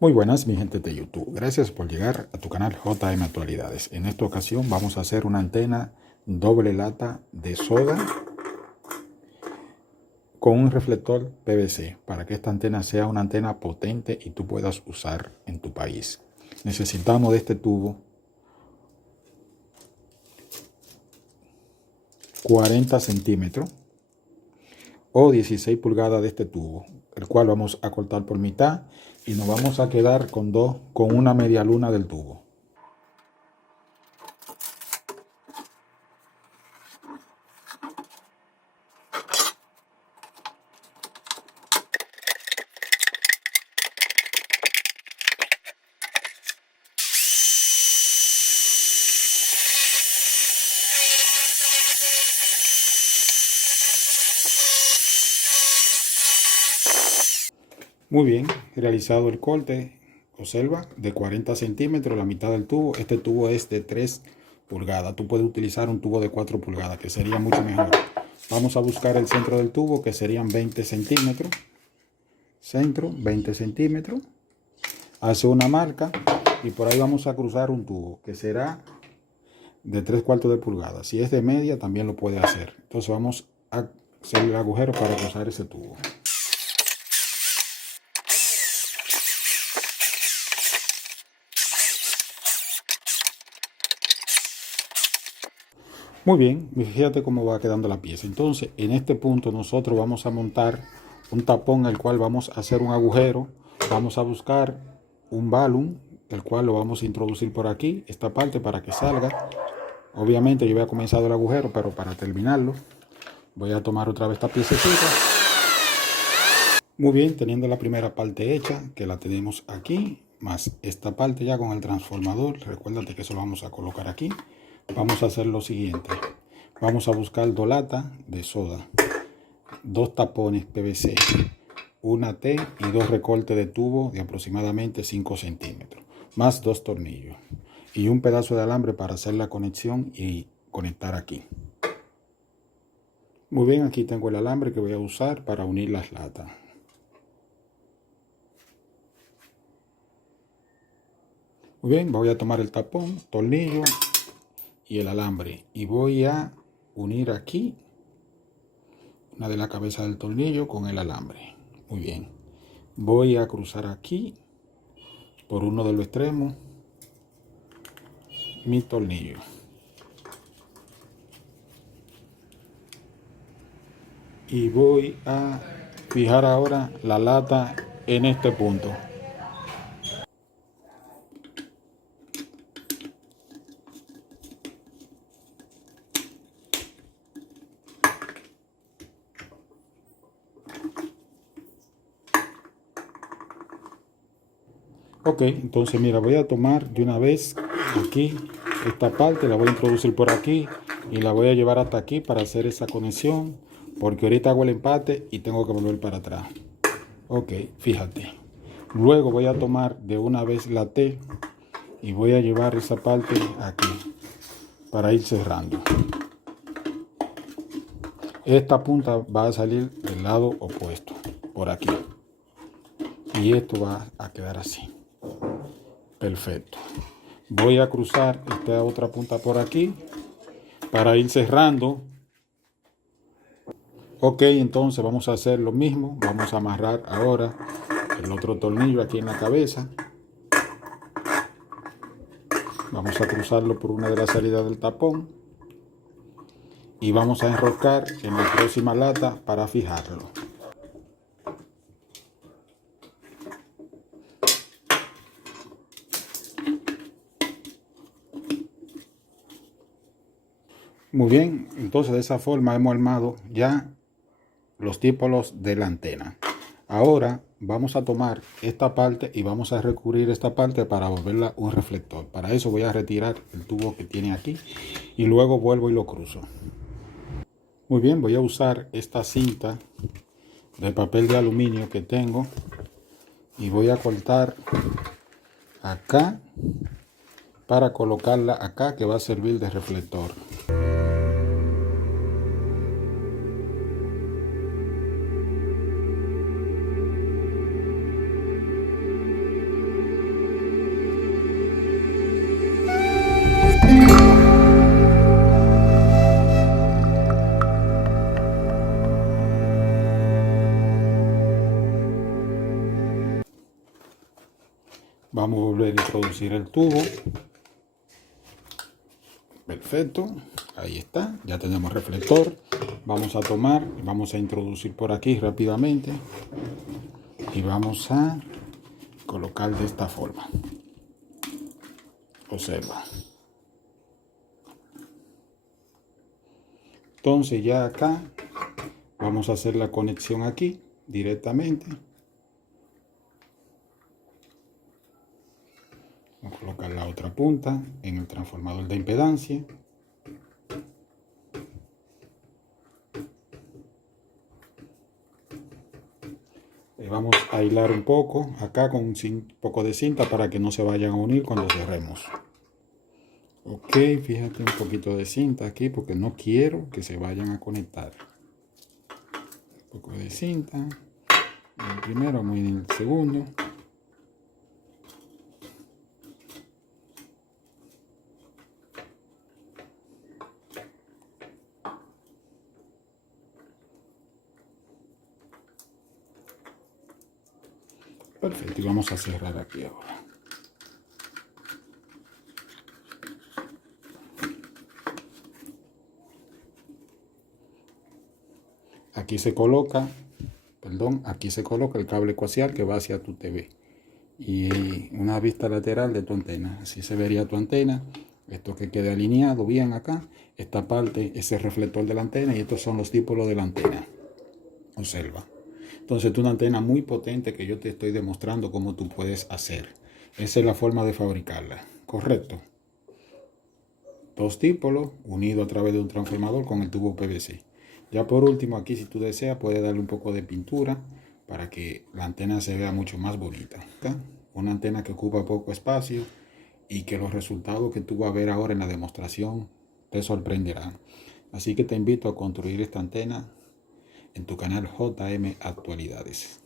Muy buenas, mi gente de YouTube. Gracias por llegar a tu canal JM Actualidades. En esta ocasión vamos a hacer una antena doble lata de soda con un reflector PVC para que esta antena sea una antena potente y tú puedas usar en tu país. Necesitamos de este tubo 40 centímetros o 16 pulgadas de este tubo, el cual vamos a cortar por mitad y nos vamos a quedar con una media luna del tubo. Muy bien, realizado el corte, observa, de 40 centímetros, la mitad del tubo. Este tubo es de 3 pulgadas. Tú puedes utilizar un tubo de 4 pulgadas, que sería mucho mejor. Vamos a buscar el centro del tubo, que serían 20 centímetros. Centro, 20 centímetros. Hace una marca y por ahí vamos a cruzar un tubo, que será de 3/4 de pulgada. Si es de media, también lo puede hacer. Entonces vamos a hacer el agujero para cruzar ese tubo. Muy bien, fíjate cómo va quedando la pieza. Entonces, en este punto nosotros vamos a montar un tapón, el cual vamos a hacer un agujero. Vamos a buscar un balón, el cual lo vamos a introducir por aquí, esta parte, para que salga. Obviamente yo había comenzado el agujero, pero para terminarlo voy a tomar otra vez esta piececita. Muy bien, teniendo la primera parte hecha, que la tenemos aquí, más esta parte ya con el transformador. Recuérdate que eso lo vamos a colocar aquí. Vamos a hacer lo siguiente. Vamos a buscar 2 latas de soda, 2 tapones PVC, una T y 2 recortes de tubo de aproximadamente 5 centímetros, más 2 tornillos y un pedazo de alambre para hacer la conexión y conectar aquí. Muy bien, aquí tengo el alambre que voy a usar para unir las latas. Muy bien, voy a tomar el tapón, tornillo y el alambre y voy a unir aquí una de la cabeza del tornillo con el alambre. Muy bien, voy a cruzar aquí por uno de los extremos mi tornillo y voy a fijar ahora la lata en este punto. Ok, entonces mira, voy a tomar de una vez aquí esta parte, la voy a introducir por aquí y la voy a llevar hasta aquí para hacer esa conexión, porque ahorita hago el empate y tengo que volver para atrás. Ok, fíjate. Luego voy a tomar de una vez la T y voy a llevar esa parte aquí para ir cerrando. Esta punta va a salir del lado opuesto, por aquí. Y esto va a quedar así. Perfecto. Voy a cruzar esta otra punta por aquí para ir cerrando. Ok, entonces vamos a hacer lo mismo. Vamos a amarrar ahora el otro tornillo aquí en la cabeza. Vamos a cruzarlo por una de las salidas del tapón. Y vamos a enroscar en la próxima lata para fijarlo. Muy bien, entonces de esa forma hemos armado ya los típolos de la antena. Ahora vamos a tomar esta parte y vamos a recubrir esta parte para volverla un reflector. Para eso voy a retirar el tubo que tiene aquí y luego vuelvo y lo cruzo. Muy bien, voy a usar esta cinta de papel de aluminio que tengo y voy a cortar acá para colocarla acá, que va a servir de reflector. Vamos a volver a introducir el tubo. Perfecto, ahí está, ya tenemos reflector. Vamos a tomar, vamos a introducir por aquí rápidamente y vamos a colocar de esta forma. Observa. Entonces ya acá vamos a hacer la conexión aquí directamente. Vamos a colocar la otra punta en el transformador de impedancia. Vamos a hilar un poco acá con un poco de cinta para que no se vayan a unir cuando cerremos. Ok, fíjate, un poquito de cinta aquí porque no quiero que se vayan a conectar. Un poco de cinta. El primero, vamos en el segundo. Perfecto, y vamos a cerrar aquí ahora. Aquí se coloca, aquí se coloca el cable coaxial que va hacia tu TV y una vista lateral de tu antena. Así se vería tu antena. Esto que quede alineado bien acá. Esta parte es el reflector de la antena y estos son los dípolos de la antena. Observa. Entonces, es una antena muy potente que yo te estoy demostrando cómo tú puedes hacer. Esa es la forma de fabricarla. Correcto. Dos dípolos unidos a través de un transformador con el tubo PVC. Ya por último, aquí si tú deseas, puedes darle un poco de pintura para que la antena se vea mucho más bonita. ¿Okay? Una antena que ocupa poco espacio y que los resultados que tú vas a ver ahora en la demostración te sorprenderán. Así que te invito a construir esta antena en tu canal JM Actualidades.